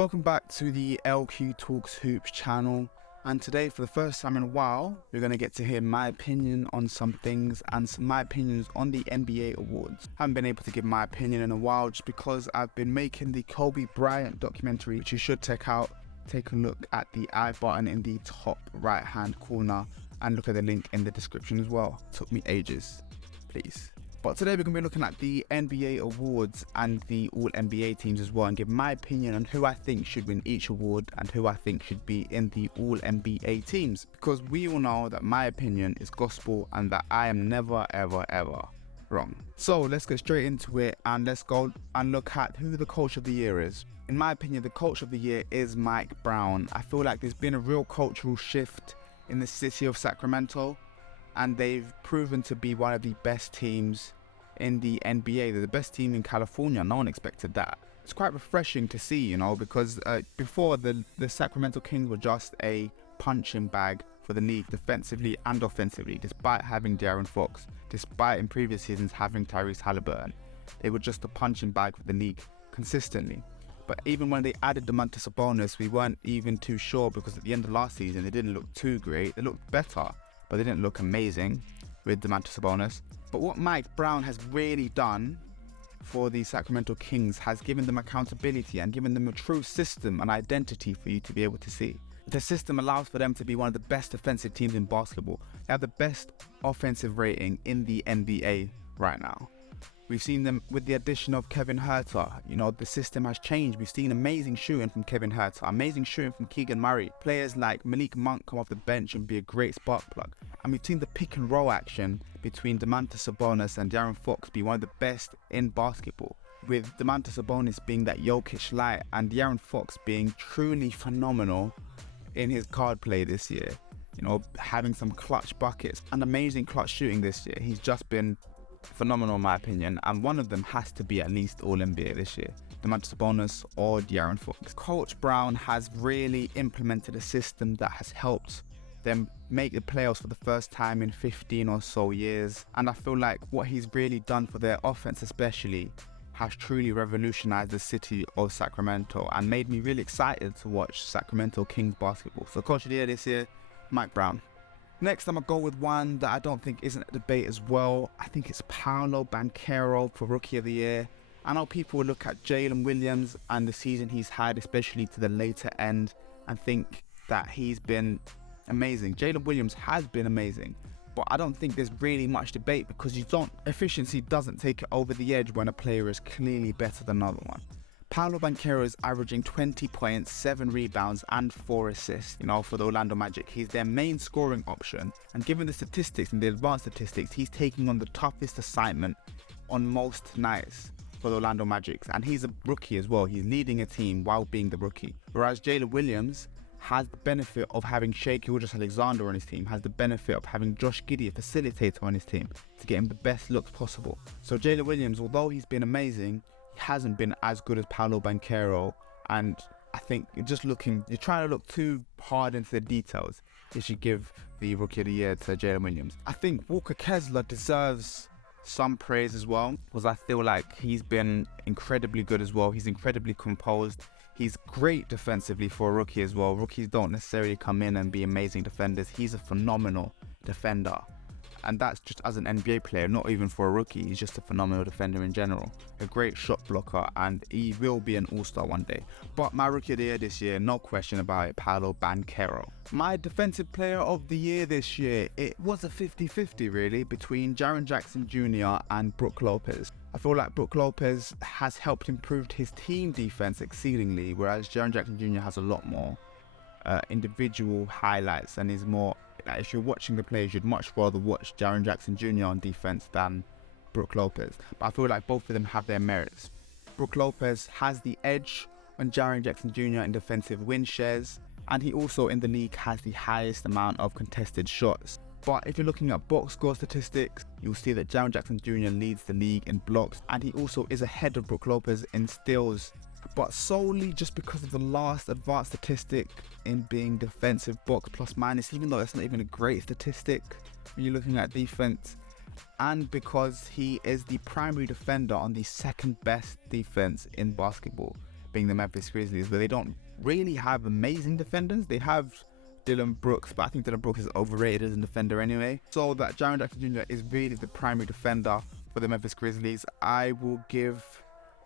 Welcome back to the LQ Talks Hoops channel, and today for the first time in a while you're going to get to hear my opinion on some things and my opinions on the NBA awards. I haven't been able to give my opinion in a while just because I've been making the Kobe Bryant documentary, which you should check out. Take a look at the I button in the top right hand corner and look at the link in the description as well. It took me ages, please. But today we're going to be looking at the NBA awards and the All-NBA teams as well, and give my opinion on who I think should win each award and who I think should be in the All-NBA teams. Because we all know that my opinion is gospel and that I am never ever wrong. So let's get straight into it and let's go and look at who the coach of the year is. In my opinion, the coach of the year is Mike Brown. I feel like there's been a real cultural shift in the city of Sacramento, and they've proven to be one of the best teams in the NBA. They're the best team in California. No one expected that. It's quite refreshing to see, you know, because before the Sacramento Kings were just a punching bag for the league defensively and offensively, despite having De'Aaron Fox, despite in previous seasons having Tyrese Halliburton. They were just a punching bag for the league consistently. But even when they added Domantas Sabonis, we weren't even too sure, because at the end of last season they didn't look too great. They looked better, but they didn't look amazing with Domantas Sabonis. But what Mike Brown has really done for the Sacramento Kings has given them accountability and given them a true system and identity for you to be able to see. The system allows for them to be one of the best defensive teams in basketball. They have the best offensive rating in the NBA right now. We've seen them with the addition of Kevin Huerter. You know, the system has changed. We've seen amazing shooting from Kevin Huerter, amazing shooting from Keegan Murray. Players like Malik Monk come off the bench and be a great spark plug. And we've seen the pick and roll action between Domantas Sabonis and De'Aaron Fox be one of the best in basketball, with Domantas Sabonis being that Jokic light and De'Aaron Fox being truly phenomenal in his card play this year. You know, having some clutch buckets and amazing clutch shooting this year. He's just been phenomenal in my opinion, and one of them has to be at least All-NBA this year, Domantas Sabonis or De'Aaron Fox. Coach Brown has really implemented a system that has helped them make the playoffs for the first time in 15 or so years, and I feel like what he's really done for their offense especially has truly revolutionized the city of Sacramento and made me really excited to watch Sacramento Kings basketball. So coach of the year this year, Mike Brown. Next, I'm going to go with one that I don't think isn't a debate as well. I think it's Paolo Banchero for Rookie of the Year. I know people will look at Jalen Williams and the season he's had, especially to the later end, and think that he's been amazing. Jalen Williams has been amazing, but I don't think there's really much debate, because efficiency doesn't take it over the edge when a player is clearly better than another one. Paolo Banchero is averaging 20 points, 7 rebounds and 4 assists, you know, for the Orlando Magic. He's their main scoring option, and given the statistics and the advanced statistics, he's taking on the toughest assignment on most nights for the Orlando Magic, and he's a rookie as well. He's leading a team while being the rookie, whereas Jalen Williams has the benefit of having Shai Gilgeous-Alexander on his team, has the benefit of having Josh Giddey, a facilitator, on his team to get him the best looks possible. So Jalen Williams, although he's been amazing, hasn't been as good as Paolo Banchero, and I think you're trying to look too hard into the details if you give the Rookie of the Year to Jalen Williams. I think Walker Kessler deserves some praise as well, because I feel like he's been incredibly good as well. He's incredibly composed. He's great defensively for a rookie as well. Rookies don't necessarily come in and be amazing defenders. He's a phenomenal defender. And that's just as an NBA player, not even for a rookie. He's just a phenomenal defender in general. A great shot blocker, and he will be an all-star one day. But my Rookie of the Year this year, no question about it, Paolo Banchero. My Defensive Player of the Year this year, it was a 50-50 really, between Jaren Jackson Jr. and Brook Lopez. I feel like Brook Lopez has helped improve his team defense exceedingly, whereas Jaren Jackson Jr. has a lot more individual highlights and is more, if you're watching the plays, you'd much rather watch Jaren Jackson Jr. on defense than Brook Lopez. But I feel like both of them have their merits. Brook Lopez has the edge on Jaren Jackson Jr. in defensive win shares, and he also in the league has the highest amount of contested shots. But if you're looking at box score statistics, you'll see that Jaren Jackson Jr. leads the league in blocks, and he also is ahead of Brook Lopez in steals, but solely just because of the last advanced statistic in being defensive box plus minus, even though that's not even a great statistic when you're looking at defense, and because he is the primary defender on the second best defense in basketball, being the Memphis Grizzlies, but they don't really have amazing defenders. They have Dylan Brooks, but I think Dylan Brooks is overrated as a defender anyway. So that Jaren Jackson Jr. is really the primary defender for the Memphis Grizzlies. I will give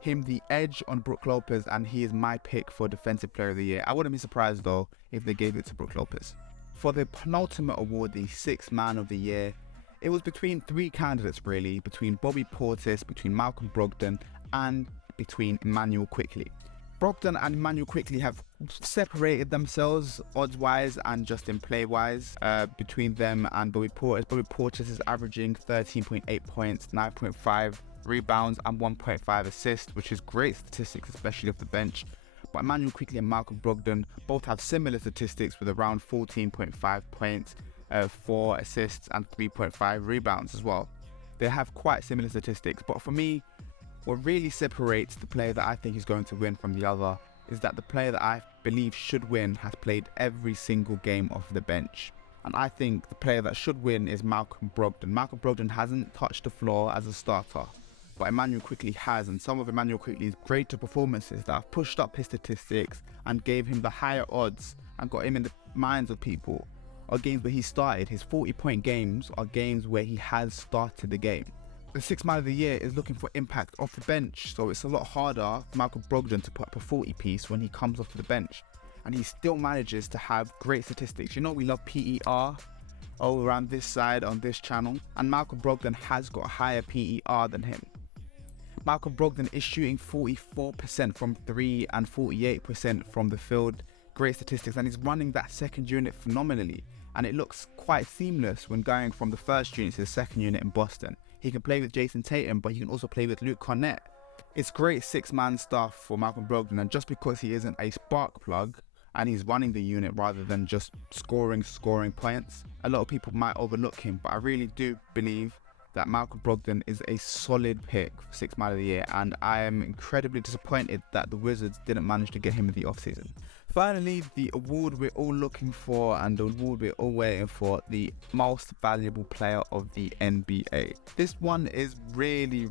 him the edge on Brook Lopez, and he is my pick for Defensive Player of the Year. I wouldn't be surprised though if they gave it to Brook Lopez. For the penultimate award, the Sixth Man of the Year, it was between three candidates really, between Bobby Portis, between Malcolm Brogdon, and between Immanuel Quickley. Brogdon and Immanuel Quickley have separated themselves odds-wise and just in play-wise between them and Bobby Portis. Bobby Portis is averaging 13.8 points, 9.5 rebounds and 1.5 assists, which is great statistics, especially off the bench. But Immanuel Quickley and Malcolm Brogdon both have similar statistics with around 14.5 points, 4 assists and 3.5 rebounds as well. They have quite similar statistics, but for me, what really separates the player that I think is going to win from the other is that the player that I believe should win has played every single game off the bench. And I think the player that should win is Malcolm Brogdon. Malcolm Brogdon hasn't touched the floor as a starter, but Immanuel Quickley has, and some of Immanuel Quickley's greater performances that have pushed up his statistics and gave him the higher odds and got him in the minds of people are games where he started. His 40-point games are games where he has started the game. The Sixth Man of the Year is looking for impact off the bench, so it's a lot harder for Malcolm Brogdon to put up a 40-piece when he comes off the bench, and he still manages to have great statistics. You know, we love PER all around this side on this channel, and Malcolm Brogdon has got a higher PER than him. Malcolm Brogdon is shooting 44% from 3 and 48% from the field. Great statistics, and he's running that second unit phenomenally, and it looks quite seamless when going from the first unit to the second unit in Boston. He can play with Jason Tatum, but he can also play with Luke Cornett. It's great six-man stuff for Malcolm Brogdon, and just because he isn't a spark plug and he's running the unit rather than just scoring points, a lot of people might overlook him, but I really do believe that Malcolm Brogdon is a solid pick for Sixth Man of the Year, and I am incredibly disappointed that the Wizards didn't manage to get him in the offseason. Finally, the award we're all looking for and the award we're all waiting for, the most valuable player of the NBA. This one is really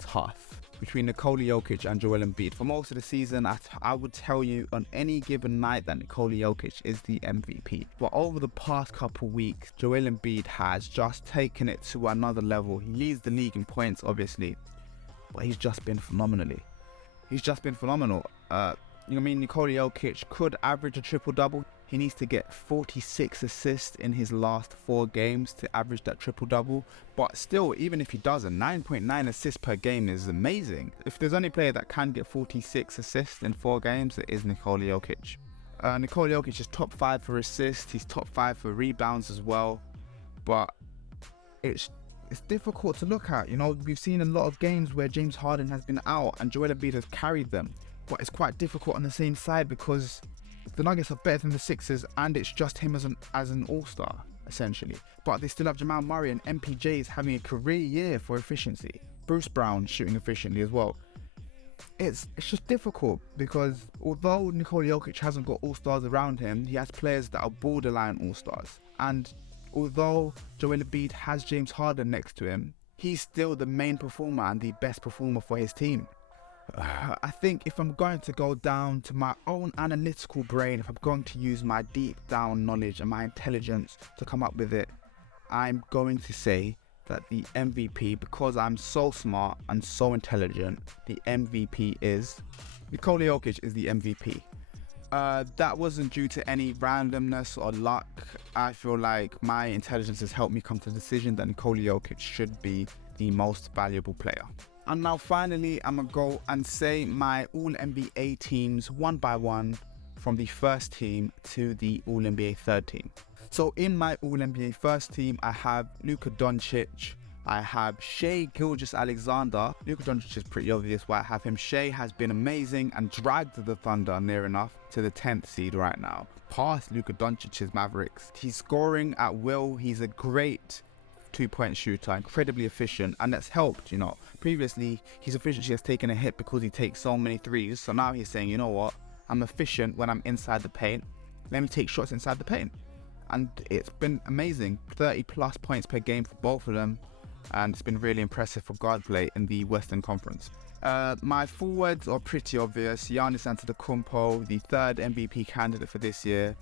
tough between Nikola Jokic and Joel Embiid. For most of the season, I would tell you on any given night that Nikola Jokic is the MVP. But over the past couple weeks, Joel Embiid has just taken it to another level. He leads the league in points, obviously, but he's just been phenomenal. You know what I mean? Nikola Jokic could average a triple-double. He needs to get 46 assists in his last 4 games to average that triple-double. But still, even if he doesn't, 9.9 assists per game is amazing. If there's any player that can get 46 assists in 4 games, it is Nikola Jokic. Nikola Jokic is top 5 for assists. He's top 5 for rebounds as well. But it's difficult to look at. You know, we've seen a lot of games where James Harden has been out and Joel Embiid has carried them. But it's quite difficult on the same side because the Nuggets are better than the Sixers, and it's just him as an all-star, essentially. But they still have Jamal Murray, and MPJ is having a career year for efficiency. Bruce Brown shooting efficiently as well. It's just difficult because although Nikola Jokic hasn't got all-stars around him, he has players that are borderline all-stars. And although Joel Embiid has James Harden next to him, he's still the main performer and the best performer for his team. I think if I'm going to go down to my own analytical brain, if I'm going to use my deep down knowledge and my intelligence to come up with it, I'm going to say that the MVP, because I'm so smart and so intelligent, the MVP is Nikola Jokic is the MVP. That wasn't due to any randomness or luck. I feel like my intelligence has helped me come to the decision that Nikola Jokic should be the most valuable player. And now finally, I'm going to go and say my All-NBA teams one by one from the first team to the All-NBA third team. So in my All-NBA first team, I have Luka Doncic, I have Shai Gilgeous-Alexander. Luka Doncic is pretty obvious why I have him. Shai has been amazing and dragged the Thunder near enough to the 10th seed right now, past Luka Doncic's Mavericks. He's scoring at will. He's a great two-point shooter, incredibly efficient, and that's helped. You know, previously his efficiency has taken a hit because he takes so many threes, so now he's saying, you know what, I'm efficient when I'm inside the paint, let me take shots inside the paint. And it's been amazing, 30 plus points per game for both of them, and it's been really impressive for guard play in the Western Conference. My forwards are pretty obvious. Giannis Antetokounmpo, the third MVP candidate for this year.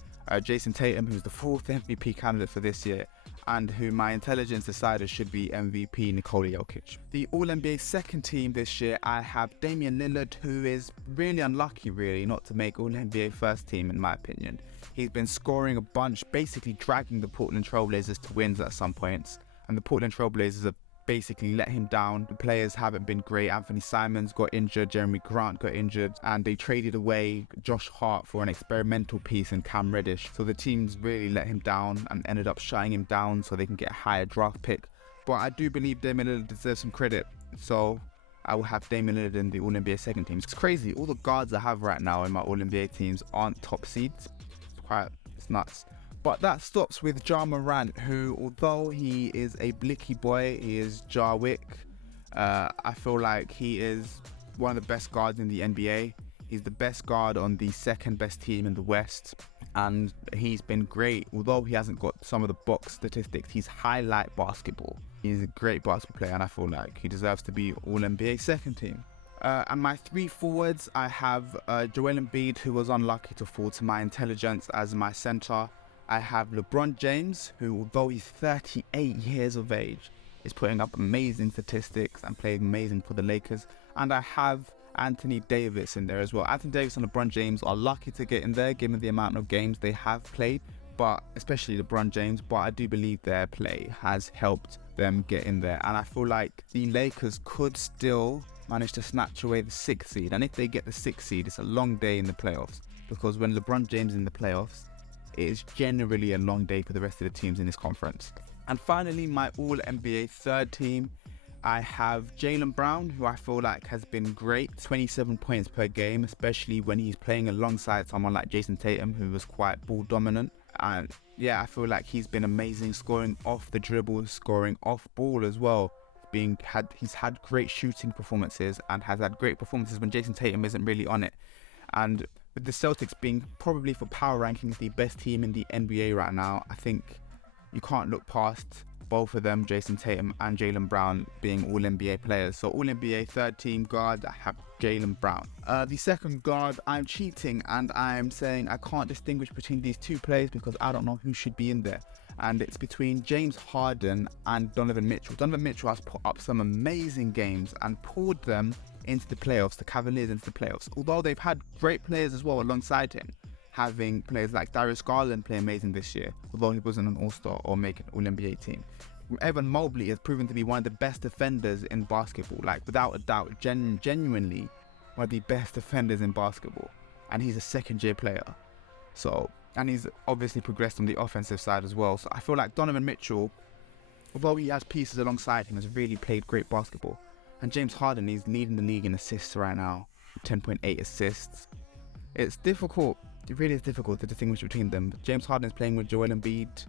Jason Tatum, who's the fourth MVP candidate for this year, and who my intelligence decided should be MVP, Nikola Jokic. The All-NBA second team this year, I have Damian Lillard, who is really unlucky, really, not to make All-NBA first team, in my opinion. He's been scoring a bunch, basically dragging the Portland Trail Blazers to wins at some points, and the Portland Trail Blazers have basically let him down. The players haven't been great. Anthony Simons got injured, Jeremy Grant got injured, and they traded away Josh Hart for an experimental piece in Cam Reddish. So the teams really let him down and ended up shutting him down so they can get a higher draft pick. But I do believe Damian Lillard deserves some credit, so I will have Damian Lillard in the All-NBA second team. It's crazy. All the guards I have right now in my All-NBA teams aren't top seeds. It's nuts. But that stops with Ja Morant, who, although he is a blicky boy, he is Jarwick. I feel like he is one of the best guards in the NBA. He's the best guard on the second best team in the West, and he's been great. Although he hasn't got some of the box statistics, he's highlight basketball. He's a great basketball player, and I feel like he deserves to be All-NBA second team. And my three forwards, I have Joel Embiid, who was unlucky to fall to my intelligence as my center. I have LeBron James, who, although he's 38 years of age, is putting up amazing statistics and playing amazing for the Lakers. And I have Anthony Davis in there as well. Anthony Davis and LeBron James are lucky to get in there, given the amount of games they have played, but especially LeBron James. But I do believe their play has helped them get in there. And I feel like the Lakers could still manage to snatch away the 6th seed. And if they get the 6th seed, it's a long day in the playoffs, because when LeBron James is in the playoffs, it is generally a long day for the rest of the teams in this conference. And finally, my All-NBA third team, I have Jaylen Brown, who I feel like has been great. 27 points per game, especially when he's playing alongside someone like Jason Tatum, who was quite ball dominant. And yeah, I feel like he's been amazing, scoring off the dribble, scoring off ball as well. He's had great shooting performances and has had great performances when Jason Tatum isn't really on it. And with the Celtics being probably for power rankings the best team in the NBA right now, I think you can't look past both of them, Jason Tatum and Jaylen Brown, being All-NBA players. So All-NBA third team guard, I have Jaylen Brown. The second guard, I'm cheating and I'm saying I can't distinguish between these two players because I don't know who should be in there. And it's between James Harden and Donovan Mitchell. Donovan Mitchell has put up some amazing games and pulled them into the playoffs, the Cavaliers into the playoffs. Although they've had great players as well alongside him, having players like Darius Garland play amazing this year, although he wasn't an All-Star or make an All-NBA team. Evan Mobley has proven to be one of the best defenders in basketball, like without a doubt, genuinely one of the best defenders in basketball. And he's a second-year player. And he's obviously progressed on the offensive side as well. So I feel like Donovan Mitchell, although he has pieces alongside him, has really played great basketball. And James Harden, he's leading the league in assists right now, 10.8 assists. It's difficult, it really is difficult to distinguish between them. James Harden is playing with Joel Embiid,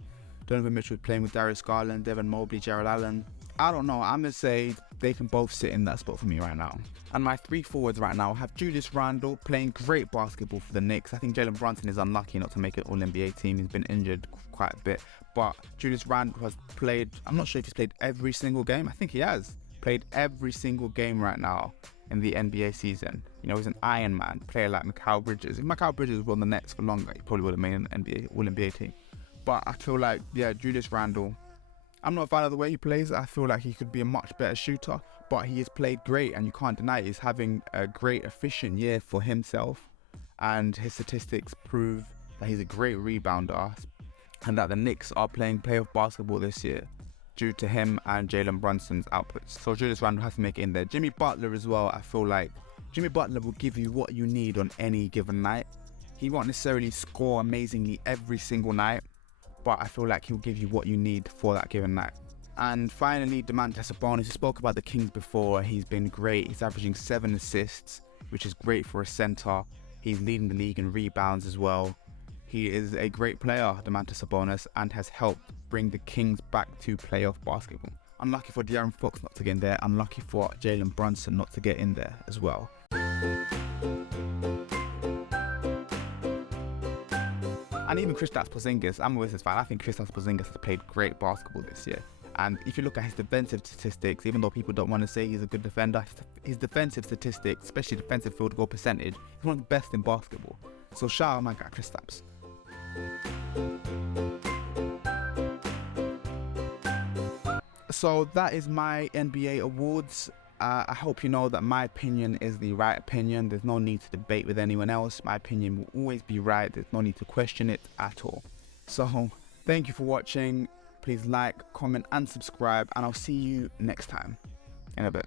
Donovan Mitchell is playing with Darius Garland, Evan Mobley, Jarrett Allen. I don't know, I'm going to say they can both sit in that spot for me right now. And my three forwards right now have Julius Randle playing great basketball for the Knicks. I think Jalen Brunson is unlucky not to make an All-NBA team. He's been injured quite a bit. But Julius Randle has played, I'm not sure if he's played every single game. I think he has played every single game right now in the NBA season. You know, he's an Iron Man, player like Mikal Bridges. If Mikal Bridges was on the Nets for longer, he probably would have made an All-NBA team. But I feel like, yeah, Julius Randle, I'm not a fan of the way he plays. I feel like he could be a much better shooter, but he has played great and you can't deny it. He's having a great, efficient year for himself, and his statistics prove that he's a great rebounder and that the Knicks are playing playoff basketball this year due to him and Jalen Brunson's outputs. So Julius Randle has to make it in there. Jimmy Butler as well, I feel like Jimmy Butler will give you what you need on any given night. He won't necessarily score amazingly every single night, but I feel like he'll give you what you need for that given night. And finally, Domantas Sabonis. We spoke about the Kings before. He's been great. He's averaging 7 assists, which is great for a center. He's leading the league in rebounds as well. He is a great player, Domantas Sabonis, and has helped bring the Kings back to playoff basketball. Unlucky for De'Aaron Fox not to get in there. Unlucky for Jalen Brunson not to get in there as well. And even Kristaps Porzingis, I'm a Wizards fan. I think Kristaps Porzingis has played great basketball this year. And if you look at his defensive statistics, even though people don't want to say he's a good defender, his defensive statistics, especially defensive field goal percentage, is one of the best in basketball. So shout out my guy Kristaps. So that is my NBA awards. I hope you know that my opinion is the right opinion. There's no need to debate with anyone else. My opinion will always be right. There's no need to question it at all. So thank you for watching. Please like, comment and subscribe, and I'll see you next time in a bit.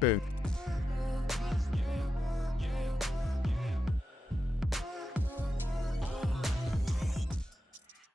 Boom.